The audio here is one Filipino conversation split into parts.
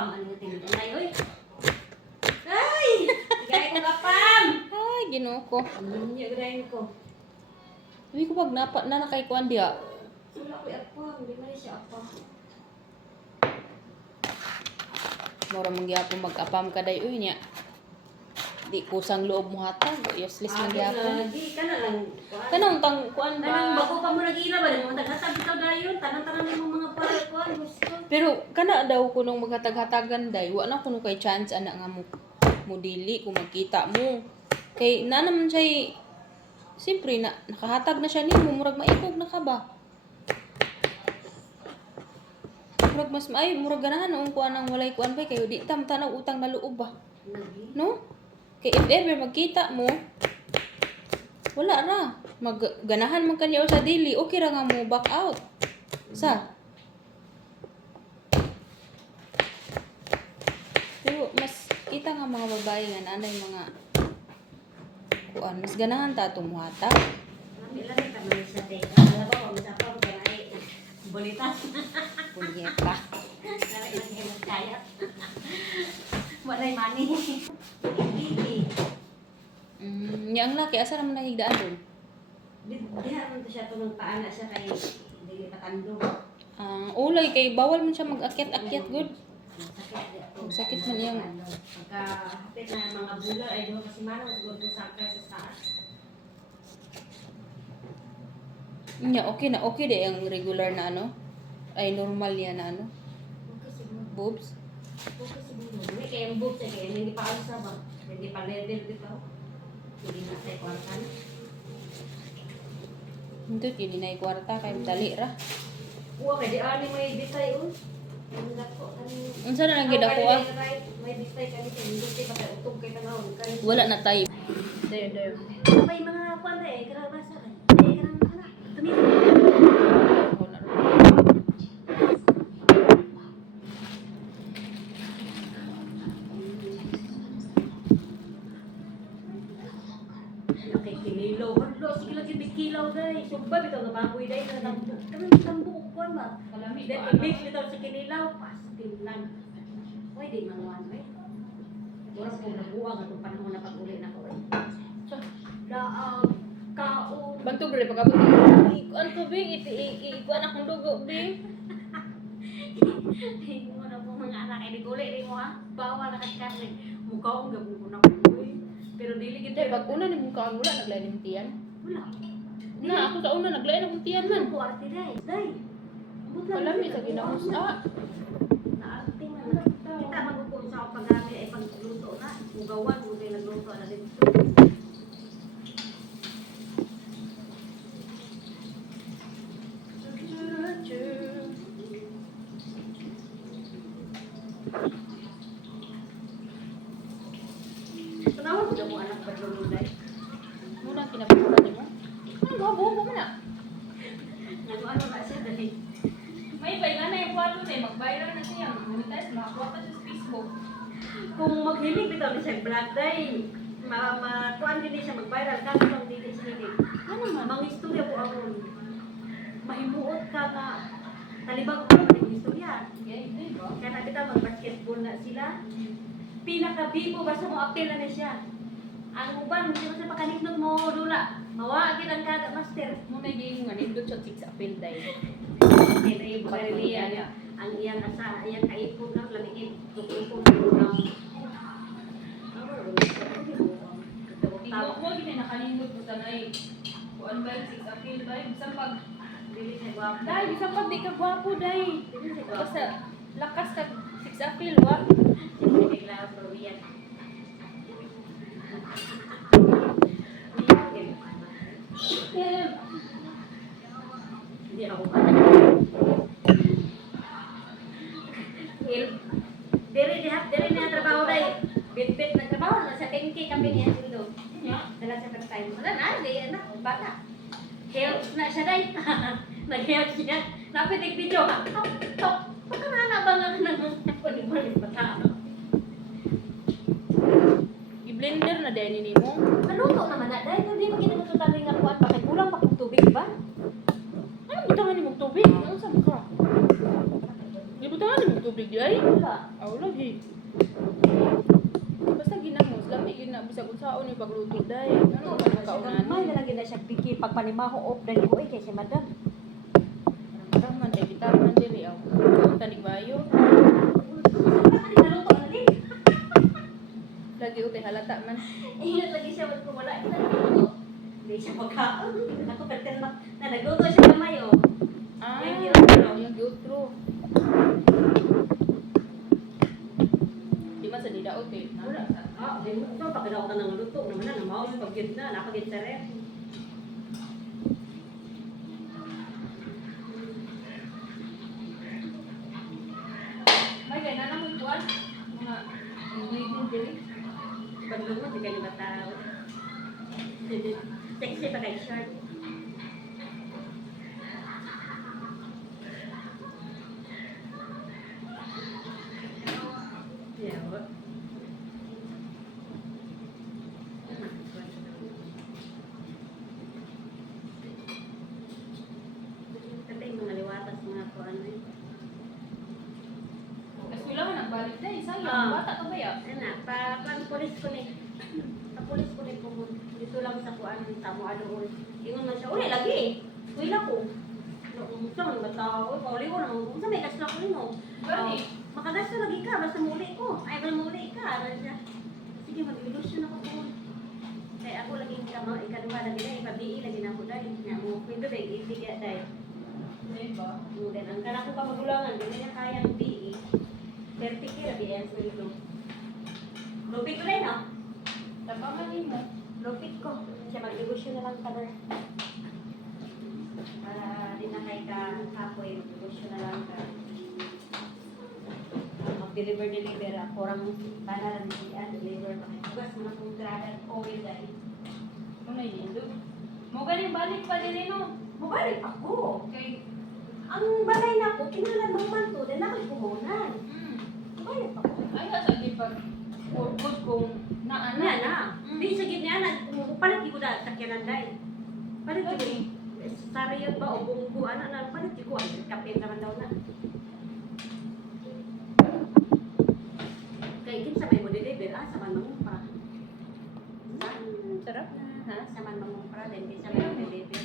apam. Ano yung tingin na oy? Ay! Igay ko apam! Ay, ginoo ko. Hindi, igay ko. Hindi ko pag nakaykuan diya. Wala ko apam. Hindi man siya apam. Mura mong gyapon mag-apam kaday uy niya. Di kusang loob mo hatag. Useless man gyapon. Di ka na lang. Kanang tang kuan Kanang ba? bako pa mo nag-ila ba? Nang maghatag bitaw dayon. Tanang-tanang mo mga kuan. Gusto. Pero kana daw kunong maghatag-hatagan day, wa na kuno kay chance ana nga mo dili kung magkita mo. Kay na naman siya siyempre na nakahatag na siya nimo murag maikog na ka ba? Murag mas ay murag ganahan ang kuan ang walay kuan pa kayo di tam tanaw utang na loob ba? Lagi. No? Kay if ever magkita mo wala ra magganahan man kanyo sa dili okay ra nga mo back out. Sa pero mas kita nga mga babae nga nanay mga kuan mas ganahan ta atong muhatag. Lami ka man sa teka. Alam ba kung sa pang kanay bolitas. Punyeta. Lami lang kayo kaya. Walay money. Hindi. Yang laki asa naman nahigdaan dun? Diha man to siya tunong paana siya kay dili patando. Ulay kay bawal man siya mag-akyat-akyat good. Sakit man yung pagka hapit na mga bula ay duha kasi manaw siguro sakay sa taas. Nya okay na okay de ang regular na ano ay normal yan na ano Okay siguro. boobs. Okay siguro. May kaya yung boobs kaya hindi pa alsa ba? Hindi pa level bitaw. Hindi na sa kwartan. Hindot yun inay kwarta kay dali ra. Uwa kay di ani may bitay un. Ang dako kani. Unsa na lang gid ako ah? May bitay kani kay hindi pa kay utog kay tanawon kay. Wala na tayo. Dayo. May mga kuan eh karabasa kay. Eh kanang ana. Tumira. Okay, kinilaw. Hadlo, sige lagi may kilaw day. Sumba bitaw nga baboy day na tambo. Kanang tambo kuan ba? Kalami Then mix bitaw sa kinilaw, pasting lang. Oy, di man wan eh. Oras ko nabuwag atong panahon na pag-uli na ko eh. So, daag kaon. Bantog re pagabot. Kuan ko bing ikuan akong dugo bing. Ay, mo na po mga anak ay diguli di mo ha. Bawal na karne. Mukha ang gabong ko na ko eh. Pero dili gid Kay pag una ni mong kaon wala naglain ng tiyan. wala. Na ako sa una naglain akong tiyan man. Ko arte day. Day. Kalami sa ginamos Naarte man. Kita magugong sa akong paggamit ay pagluto na. Ugawan mo kay nagluto na dito. Kenapa udah mau anak berlulu day? Muna kinabuburan mo. Ano ba buo mo na? Ano na siya day? May pahinga na yung kwalo na mag-viral na siya. Monetize, makakuha ka sa Facebook. Kung maghilig bitaw ni siya vlog day, kuan din siya mag-viral kasi lang dili siya hilig. Ano man? Mga istorya po ako. Mahimuot ka nga talibag ko ng istorya. Kaya nakita mag-basketball na sila. Pinaka-bibo basta mo apel na siya. Ang uban, hindi mo sa pakanitnot mo dula. Mawagin ang kada master. Muna yung nga nindot sa 6 apil dahil. Kaya yung pagkariya niya. Ang iyang asa, iyang kaipon na lamigin. Tukipon na Huwag yun na nakalindot mo tanay. Kuan ba yung 6 apil ba? Isang pag... Dili siya guwapo. Dahil isang pag di ka gwapo dahil. Dili siya guwapo. Basta lakas ka 6 apil wa. Hindi klaro pero yan. Hindi ako pa. Dili na trabaho dai. Bit-bit na trabaho na sa 10K kami niya sundo. Dala sa per time. Wala na, di na bata. Health na siya dai. Nag-health siya. Napitig video ka. Tok. Baka na ba nga nang pwede bata. I-blender na dahil ni mo. Maluto naman na dai. Hindi mo ginagatutan nga kuan pa kay kulang pa kung tubig ba? Ano butangan ni mong tubig? Ano sa mukha? Di butangan ni mong tubig ay. Wala. Aw lagi. Basta ginamos, lami gina bisag unsaon yung pagluto day. Ano ba ang kaunan? May nalagyan na siya piki pagpanimaho off dali ko kay si madam. Parang man ay bitar man diri aw. Tanig bayo. Ano naluto na din? Lagi utay halata man. Ingat lagi siya wala ko wala ito naluto. Hindi siya magkaon. Ako perten na nagluto siya kamay oh. Ah, Yung giutro. yung giutro. Di man sa didaot eh. Wala. Di mo ito pagkadaw ka ng luto naman na mao paggid na napagid sa ref. May kay nana mo ikuan mga ingredient diri. Badlong mo di kayo bataw. Sexy pa kay shirt. Yeah, what? Kasi yung mga liwatas mga kuan eh. Eskwela man nagbalik day, sayang Ah. bata ka ba ya? Ano na, pa-pulis ko ni. Pa-pulis ko ni po. Dito lang sa kuan sa mo ano. Ingon man siya, "Uli lagi." Kuila ko. Gusto mo ba tao? Pauli ko nang gusto may kasla ko nimo. Gani? Makagasto lagi ka basta muli ko. Ay wala muli ka. Ano siya? Sige mag-illusion ako po. Kaya ako lagi ka ikaduha lagi na ipabii lagi na ako dai. Nya mo pwede ba ibigay dai. Di ba? Then ang kana ko pa magulangan, di niya kayang BE. 30 kira BS ko dito. Lupit ko rin, no? Tabangan nimo. Lupit ko. Siya mag-negosyo na lang ka na. Para di na kay ka kapoy, mag-negosyo na lang ka. Mag-deliver. Ako rang banalan siya, deliver. Bukas mo na kong gradan oil dahil. Ano yun? Mo galing balik pa diri no. Mabalik ako. Kay Ang balay na ko, kinalan mo man to, din ako'y kumunan. Mabalik ako. ay asa di pag good kung naana. Ano na? Di sa gitna na, palit ko da sakyanan dahil. Palit ko Lagi. sariyot ba o bungko, ano na, palit ko ay kapit naman daw na. Kaya kinsa may mo deliver, saman mo pa. Sarap na ha. Saman mo pa, din kinsa may mo deliver.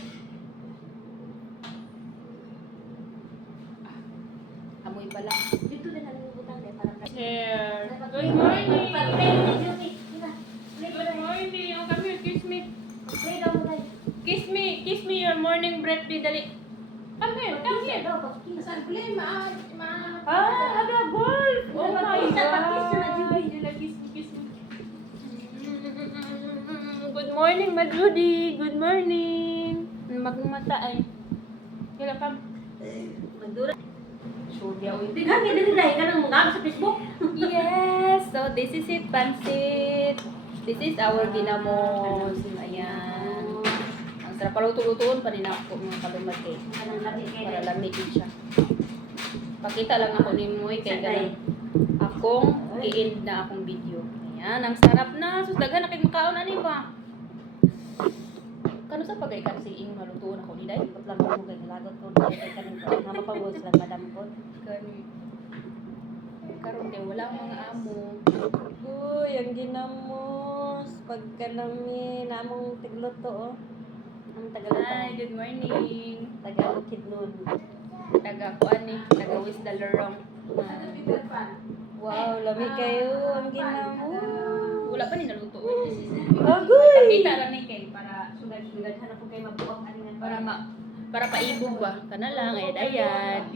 Amoy pala. Dito din ang butang deh para ka. Share. Good morning. Good morning. Oh, come here, kiss me. Play daw mo dahil. Kiss me your morning breath, dali. Come here, come here. Daw, pagkisa. Saan play ada golf. Oh my Pagkisa, pagkisa na, God. Judy. Dila, kiss me. Good morning, Ma Judy. Good morning. Magmata ay. Kaya kam. Magdura. Sure dia oy. Tighan niya din dahil ka nang mga sa Facebook. Yes, so this is it, pansit. This is our ginamos. Ayan. Ang sarap paluto-lutoon pa rin ako mga kalumat eh. Anong lagi kayo? Para lamig din siya. Pakita lang ako ni Moy kay ganun. Akong i-end na akong video. Ayan, ang sarap na. Sus, daghan na kay makaon ani ba? Kano sa pagay kan si ingon halutuon ako ni Day? Ikot lang mo kay lagot ko dahil kay kanang ko. Nga mapawos lang madam ko. Gani. Karon kay wala akong mga amo. Uy, ang ginamos. Pagkalami, namong tiglot to, oh. Ang Tagalog. Hi, good morning. Tagalog kidnon. Taga kuan ni, taga West Dalarong. Wow, lami kayo. Ang ginamos. Wala pa ni naluto. Agoy! Pakita lang ni kay para Sugad-sugad. Hanap ko kayo mabuok. Ano nga? para paibog ba kana lang ay ayan